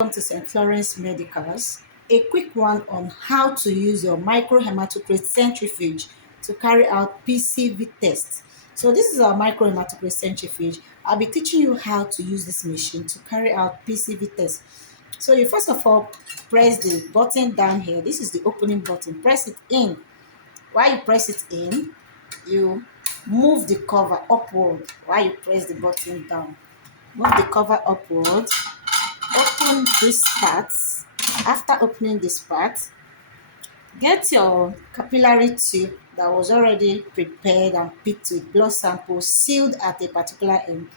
Welcome to St. Florence Medicals. A quick one on how to use your microhematocrit centrifuge to carry out PCV tests. So this is our microhematocrit centrifuge. I'll be teaching you how to use this machine to carry out PCV tests. So you first of all press the button down here. This is the opening button. Press it in. While you press it in, you move the cover upward while you press the button down. Move the cover upward. Open this part. After opening this part, get your capillary tube that was already prepared and picked with blood sample sealed at a particular end.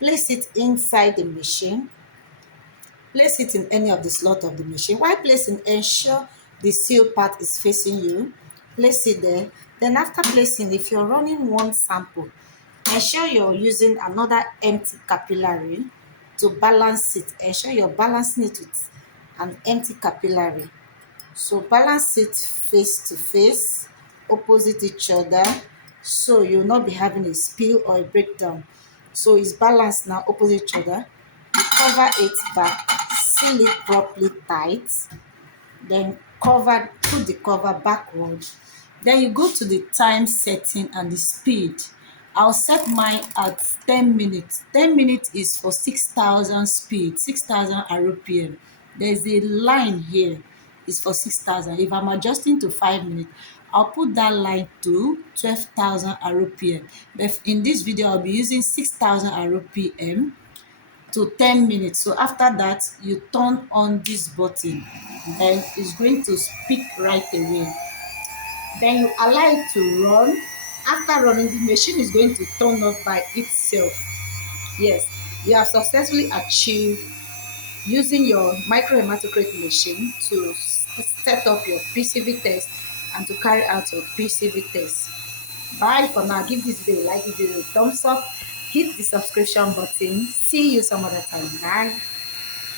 Place it inside the machine. Place it in any of the slot of the machine. While placing, ensure the sealed part is facing you. Place it there. Then after placing, if you're running one sample, ensure you're using another empty capillary to balance it. Ensure you're balancing it with an empty capillary. So balance it face to face, opposite each other, so you'll not be having a spill or a breakdown. So it's balanced now, opposite each other. You cover it back, seal it properly tight, then put the cover backward. Then you go to the time setting and the speed. I'll set mine at 10 minutes. 10 minutes is for 6,000 speed, 6,000 RPM. There's a line here, it's for 6,000. If I'm adjusting to 5 minutes, I'll put that line to 12,000 RPM. But in this video, I'll be using 6,000 RPM to 10 minutes. So after that, you turn on this button and it's going to speak right away. Then you allow it to run. After running, the machine is going to turn off by itself. Yes, you have successfully achieved using your microhematocrit machine to set up your PCV test and to carry out your PCV test. Bye for now. Give this video a like, give it a thumbs up, hit the subscription button. See you some other time. Bye.